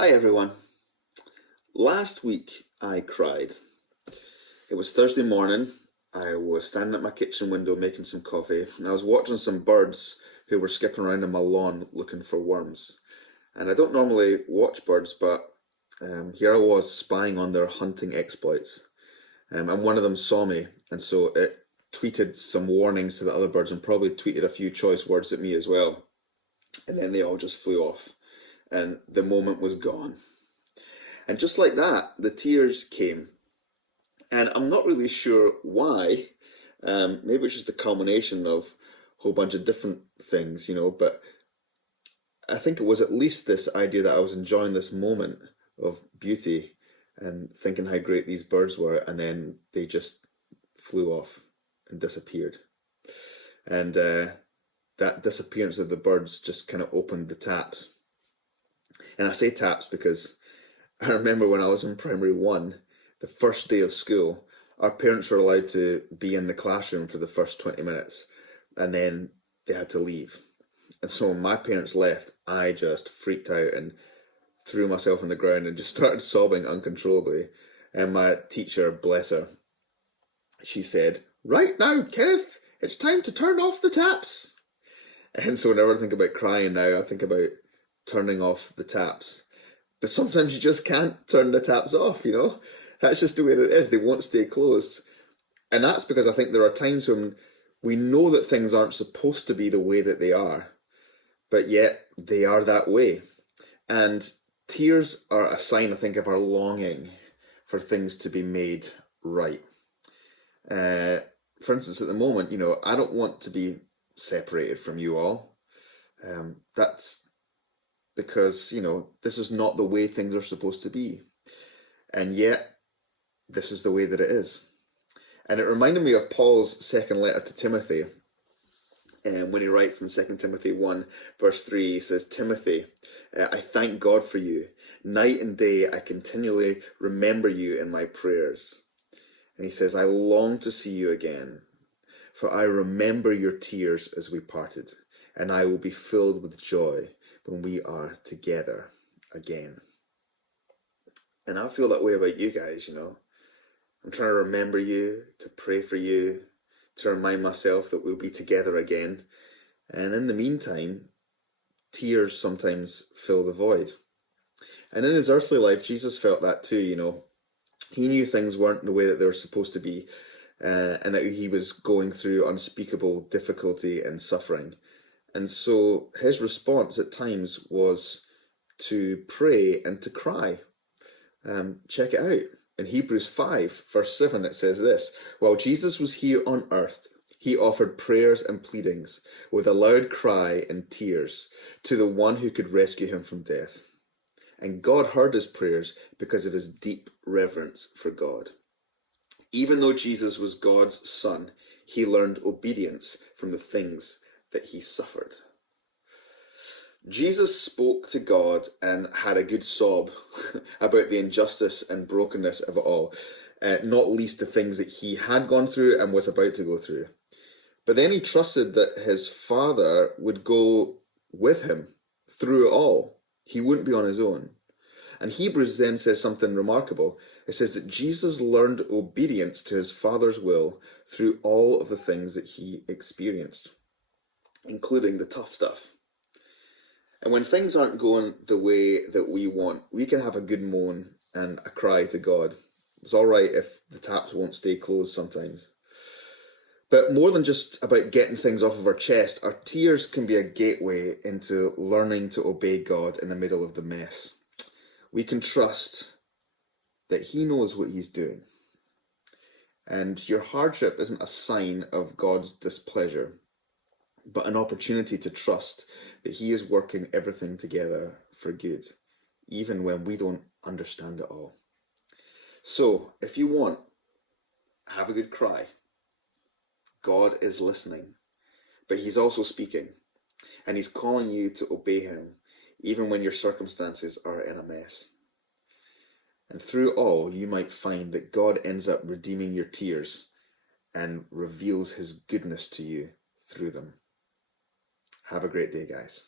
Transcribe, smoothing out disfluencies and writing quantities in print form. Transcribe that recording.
Hi everyone. Last week I cried. It was Thursday morning. I was standing at my kitchen window making some coffee, and I was watching some birds who were skipping around in my lawn looking for worms. And I don't normally watch birds, but here I was spying on their hunting exploits. And one of them saw me, and so it tweeted some warnings to the other birds and probably tweeted a few choice words at me as well. And then they all just flew off, and the moment was gone. And just like that, the tears came. And I'm not really sure why. Maybe it's just the culmination of a whole bunch of different things, but I think it was at least this idea that I was enjoying this moment of beauty and thinking how great these birds were, and then they just flew off and disappeared. And that disappearance of the birds just kind of opened the taps. And I say taps because I remember when I was in primary one, the first day of school, our parents were allowed to be in the classroom for the first 20 minutes, and then they had to leave. And so when my parents left, I just freaked out and threw myself on the ground and just started sobbing uncontrollably. And my teacher, bless her, she said, "Right now, Kenneth, it's time to turn off the taps." And so whenever I think about crying now, I think about turning off the taps. But sometimes you just can't turn the taps off. That's just the way it is. They won't stay closed. And that's because I think there are times when we know that things aren't supposed to be the way that they are, but yet they are that way. And tears are a sign, I think, of our longing for things to be made right. For instance, at the moment, I don't want to be separated from you all. That's because, this is not the way things are supposed to be. And yet, this is the way that it is. And it reminded me of Paul's second letter to Timothy. When he writes in 2 Timothy 1, verse 3, he says, "Timothy, I thank God for you. Night and day I continually remember you in my prayers." And he says, "I long to see you again, for I remember your tears as we parted, and I will be filled with joy when we are together again." And I feel that way about you guys. I'm trying to remember you, to pray for you, to remind myself that we'll be together again. And in the meantime, tears sometimes fill the void. And in his earthly life, Jesus felt that too. He knew things weren't the way that they were supposed to be, and that he was going through unspeakable difficulty and suffering. And so his response at times was to pray and to cry. Check it out. In Hebrews 5, verse 7, it says this: "While Jesus was here on earth, he offered prayers and pleadings with a loud cry and tears to the one who could rescue him from death. And God heard his prayers because of his deep reverence for God." Even though Jesus was God's son, he learned obedience from the things that he suffered. Jesus spoke to God and had a good sob about the injustice and brokenness of it all, not least the things that he had gone through and was about to go through. But then he trusted that his Father would go with him through it all. He wouldn't be on his own. And Hebrews then says something remarkable. It says that Jesus learned obedience to his Father's will through all of the things that he experienced, including the tough stuff. And when things aren't going the way that we want, we can have a good moan and a cry to God. It's all right if the taps won't stay closed sometimes. But more than just about getting things off of our chest, our tears can be a gateway into learning to obey God in the middle of the mess. We can trust that he knows what he's doing. And your hardship isn't a sign of God's displeasure, but an opportunity to trust that he is working everything together for good, even when we don't understand it all. So, if you want, have a good cry. God is listening, but he's also speaking, and he's calling you to obey him, even when your circumstances are in a mess. And through all, you might find that God ends up redeeming your tears and reveals his goodness to you through them. Have a great day, guys.